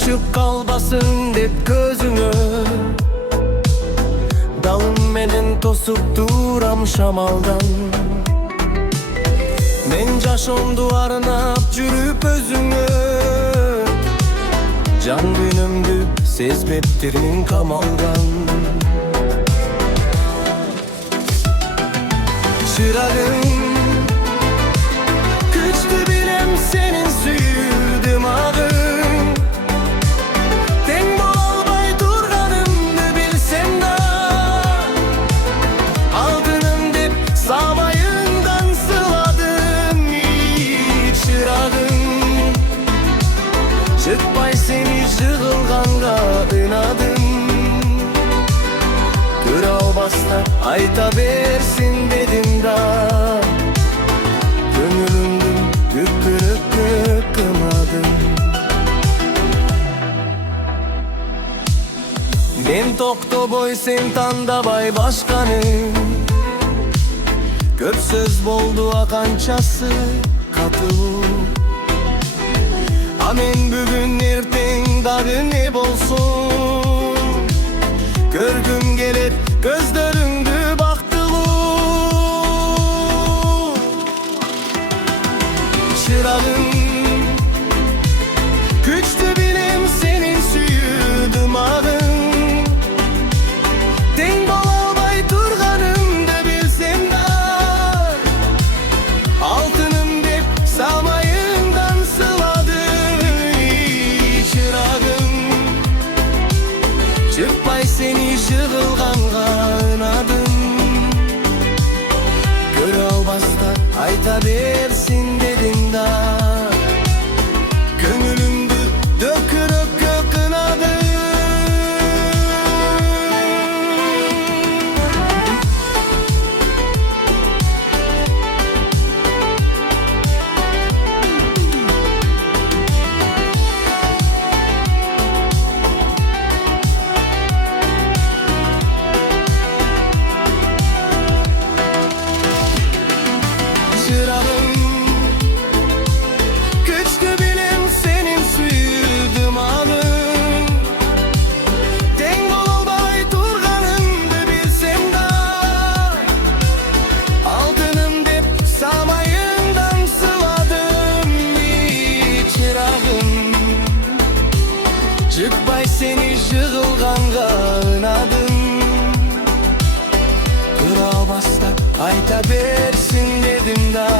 ışık kalbasın dep gözüngө. Dalım menen tosup duram şamaldan. Men jaşomdu arnap жүрүp özüngө. Can günümdü sezbettirin kamaldan. Çırağım küçtü bilem senin süydüm ağım. Ten bolbay durganımdı bilsem da. Aldınım dep samayından sıladım. Çırağım çıkpay seni jığılganга ınadım. Көрө албастан айта берсин дедим да. Көңүлүмдү өкүрөккө кымадым. Мен токтобой сен тандабай башканы. Көп сөз болду а канчасы катуу. А мен бүгүн эртең дагы не болсун. Görgüm gelir gözlerinde baktılуу. Çırağım küçtü bilem senin süydüm ağın. Teң bola alбай turganımdı bilsem da. Altınım dep samayından sıladı. Çırağım çıkpay seni jığılганга ınadım. Көрө албастан айта берсин дедим да. Көңүлүмдү дөкүрөккө кынадым. Çırağım küçtü bilem senin süydüm ağım. Teң bolbay turganımdı bilsem da. Altınım dep samayından sıladım. Çırağım çıkpay seni jığılganга ınadım. Көрө албастан айта берсин дедим да.